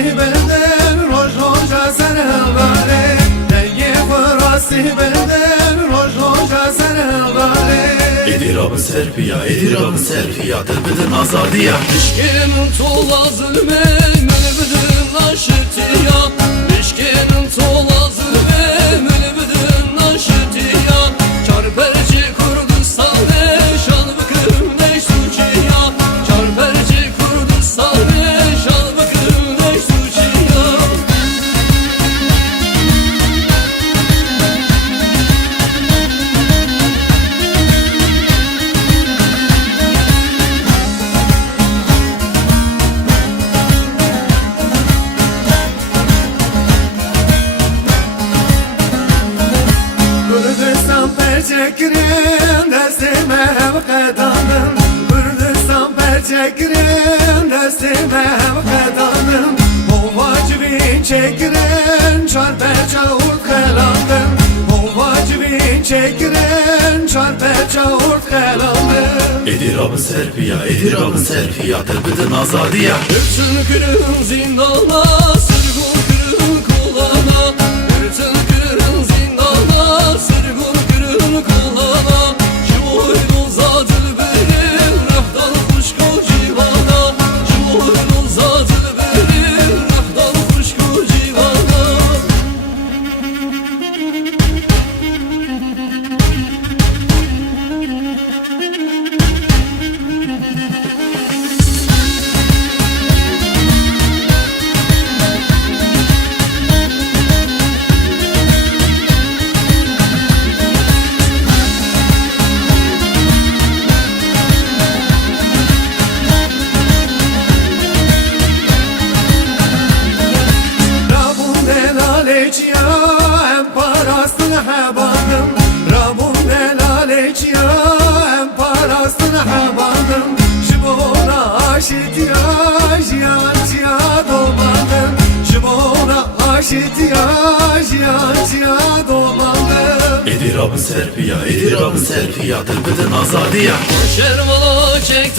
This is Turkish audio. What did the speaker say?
Roj roja sen helgare Denge fırası benden Roj roja sen helgare Edirabı serpiya, edirabı serpiya Dırbıdın azadiya Eşkenin tola zulme Kurdistan perçekrin destime hev kedanım Kurdistan perçekrin destime hev kedanım Hovacı çekiren çarpeça urt kelandım Hovacı çekiren çarpeça urt kelandım Edirabı serpiya, edirabı serpiya Dırbıdın azadiya Bütün kırın zindana parastın hebanım. Rabun delaleciya em parastın hebanım. Jibona aşit ya jiyan jiya dolandım. Jibona aşit ya jiyan jiya dolandım. Edirabı serpiya, edirabı serpiya Dırbıdın azadiya Şervala çek